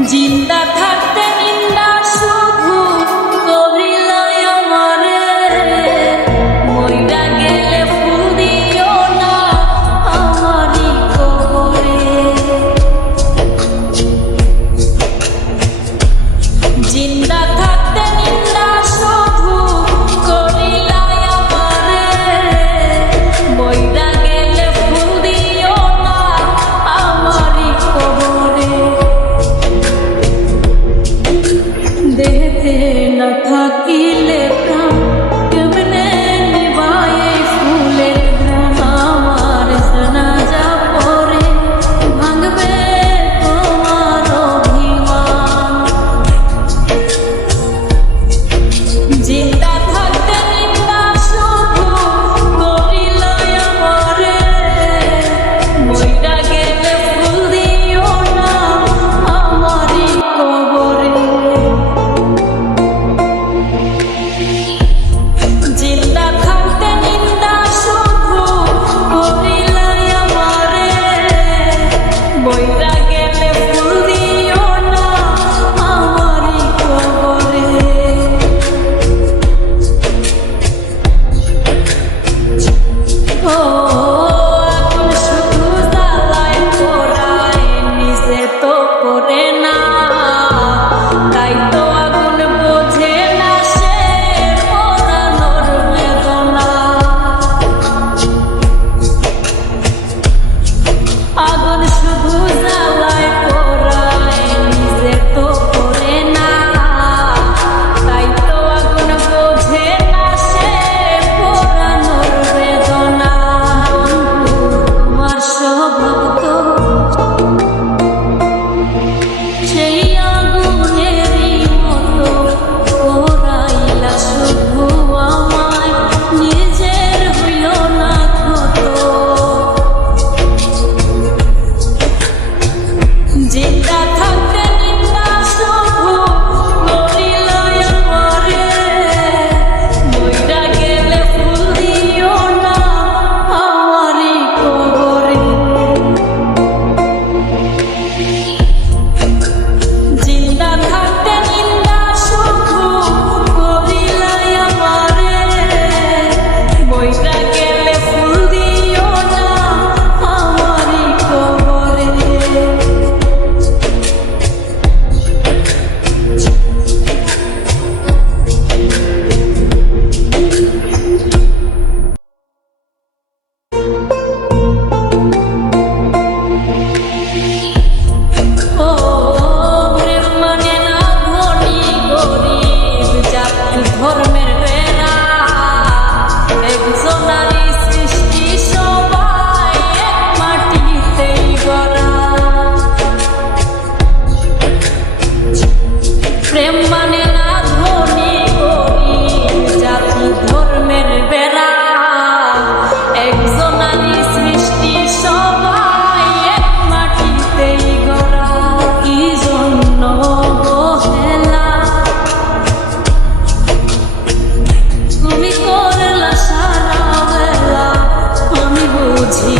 জিন্দা থাকতে নিন্দা শুধু করিলাই আমারে, মইরা গেলে ফুল দিও না আমারই কবরে। জিন্দা থাকতে নিন্দা শুধু করিলাই আমারে, মইরা গেলে ফুল দিও না আমারই কবরে। দেহে না থাকিলে প্রাণ কেমনে নিবাই ফুলের ঘ্রাণ, আমার জানাজা পরে ভাঙবে তোমার অভিমান। জিন্দা থাকতে নিন্দা শুধু করিলাই আমারে, মইরা গেলে ফুল দিও না আমারই কবরে। জিন্দা থাকতে নিন্দা শুধু করিলাই আমারে, মইরা গেলে ফুল দিও না আমারই কবরে। ও এখন শুধু জ্বালায় পোড়ায়, নিজে তো করে না, তাই তো আগুন বোঝে না সে পোড়ানোর বেদনা। আগুন শুধু জ্বালায় পোড়ায়, নিজে তো করে না, তাই তো আগুন বোঝে না সে পোড়ানোর বেদনা। তোমার স্বভাব তো সেই আগুনেরই মতো, পোড়াইলা শুধু আমায়, নিজের হইল না ক্ষত। জিন্দা থাকতে নিন্দা শুধু করিলাই আমারে, মইরা গেলে ফুল দিও না আমারই কবরে। জিন্দা থাকতে নিন্দা শুধু করিলাই আমারে, মইরা গেলে ফুল দিও না আমারই কবরে। ও প্রেম মানে না ধনী গরিব, জাতি ধর্মের বেড়া, একজনারই সৃষ্টি সবাই এক মাটিতেই গড়া। প্রেম মানে না ধনী গরিব, জাতি ধর্মের বেড়া, একজনারই সৃষ্টি সবাই এক মাটিতেই গড়া। কি জন্য অবহেলা তুমি করলা সারা বেলা, আমি বুঝি